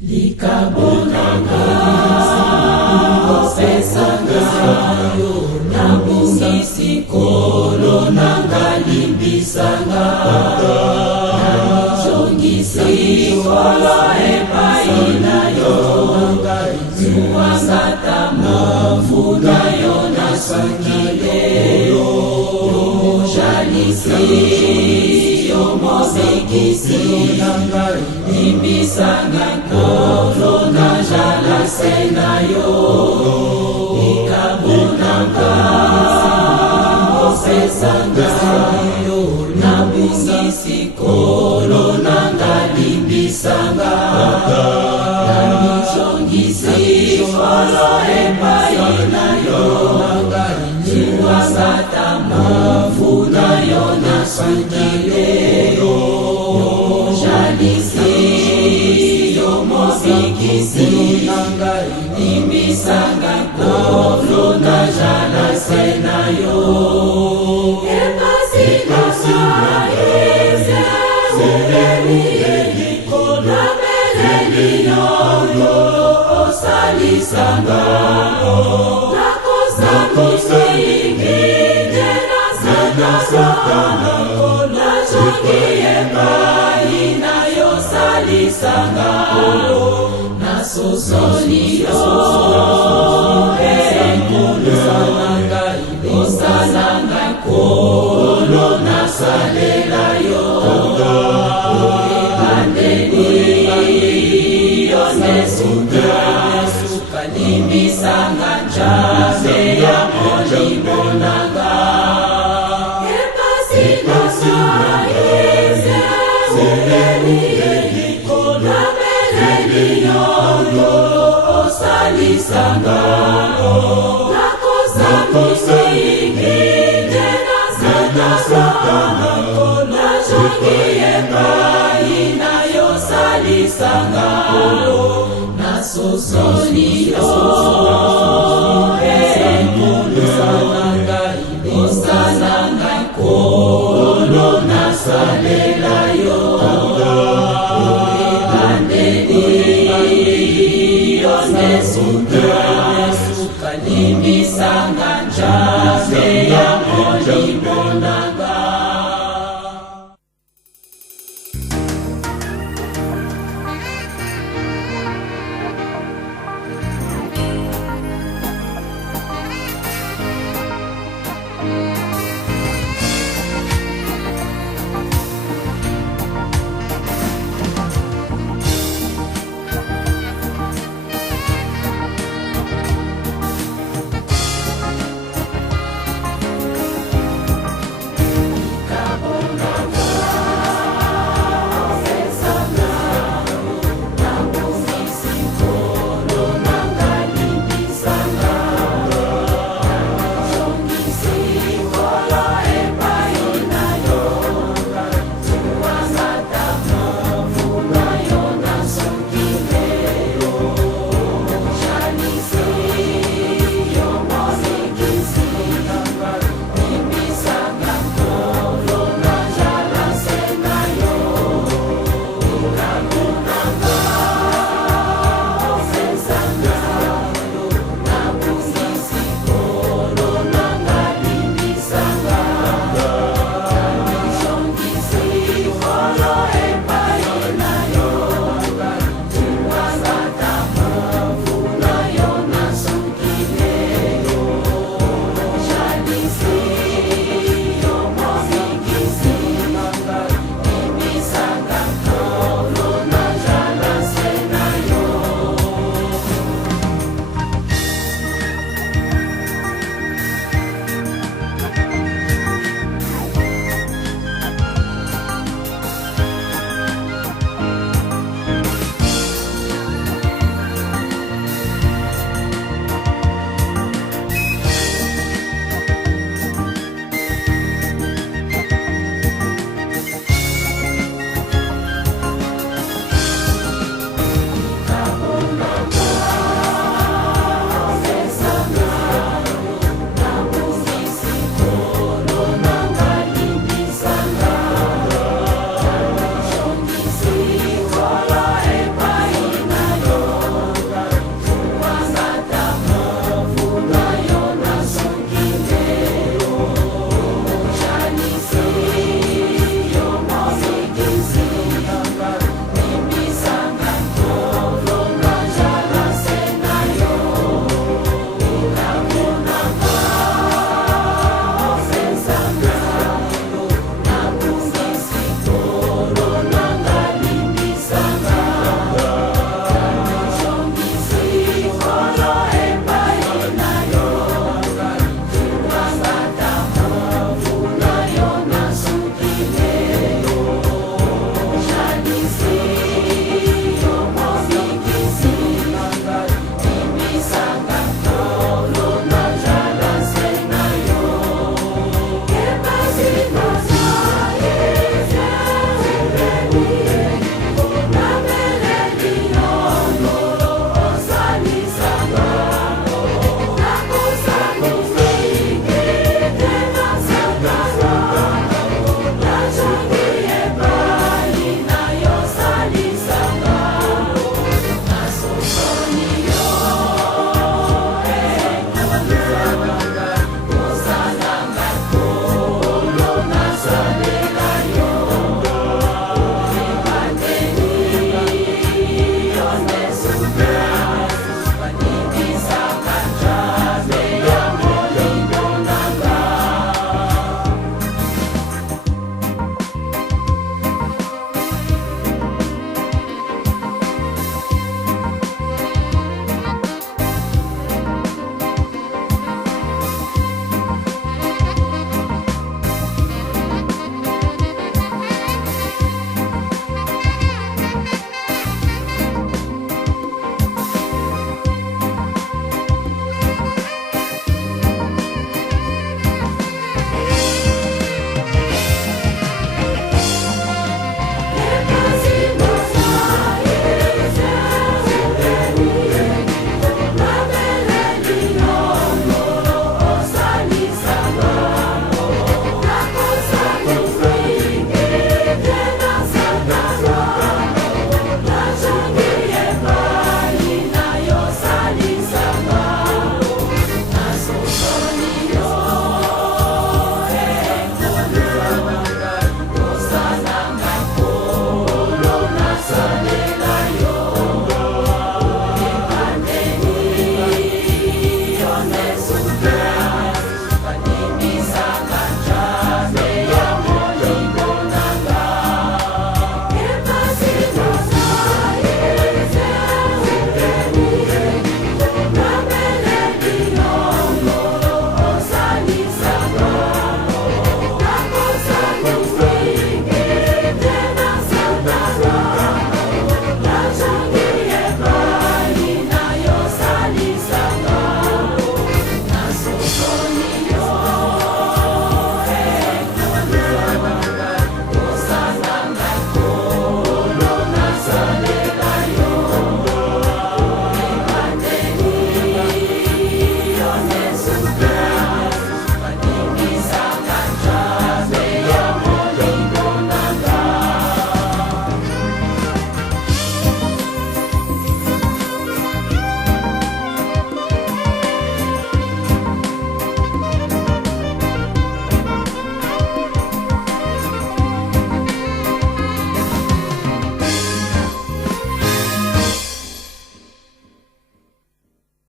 Likabonanga opesanga nabungisi kolo nanga limbisanga nanijongisi kolo epaina yo zuwangata mafuna yo nasukile yomojalisi yomozikisi limbisanga kolo na jala sena yo ikabonanga opesanga nabungisi kolo nanga limbisanga nanijongisi kolo epaina yo zuwangata mafuna yo nasukile yomojalisi yomozikisi limbisanga kolo na jala sena yo Sanga nakosa ingine na satana na jokiemba inayosalisanga na sosoni yo enkunusananga osalanga kolo na salela yo bandeni yonesuka limbisanga njame ya molibonanga epasinasa eze na meleliyoyo osalisanga nakosa ingine na satana na jokiemba inayosalisanga sosoni yo enkunusananga osalanga kolo na salela yo bandeni yonesuka limbisanga njama